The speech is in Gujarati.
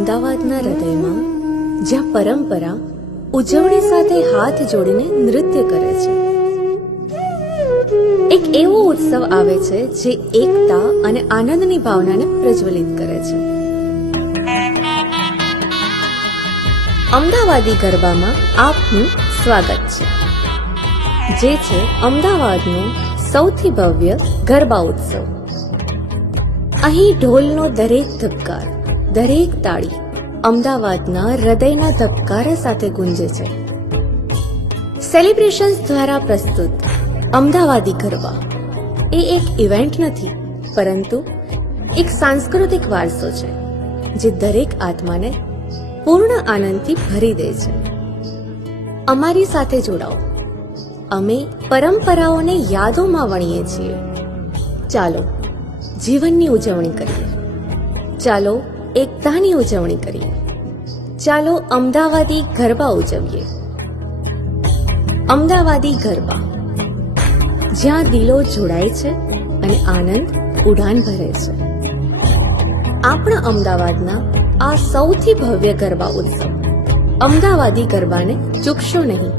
અમદાવાદના હૃદયમાં જ્યાં પરંપરા ઉજવણી સાથે હાથ જોડીને નૃત્ય કરે છે, એક એવો ઉત્સવ આવે છે જે એકતા અને આનંદની ભાવનાને પ્રજ્વલિત કરે છે. અમદાવાદી ગરબામાં આપનું સ્વાગત છે, જે છે અમદાવાદનો સૌથી ભવ્ય ગરબા ઉત્સવ. અહીં ઢોલનો દરેક ધબકાર, દરેક તાળી અમદાવાદના હૃદયના ધબકારા સાથે ગુંજે છે. સેલિબ્રેશન્સ દ્વારા પ્રસ્તુત અમદાવાદી ગરબા એ એક ઇવેન્ટ નથી, પરંતુ એક સાંસ્કૃતિક વારસો છે જે દરેક આત્માને પૂર્ણ આનંદથી ભરી દે છે. અમારી સાથે જોડાઓ, અમે પરંપરાઓને યાદોમાં વણીએ છીએ. ચાલો જીવનની ઉજવણી કરીએ, ચાલો એકતાની ઉજવણી કરીએ, ચાલો અમદાવાદી ગરબા ઉજવીએ. અમદાવાદી ગરબા, જ્યાં દિલો જોડાય છે અને આનંદ ઉડાન ભરે છે. આપણા અમદાવાદના આ સૌથી ભવ્ય ગરબા ઉત્સવ અમદાવાદી ગરબાને ચૂકશો નહીં.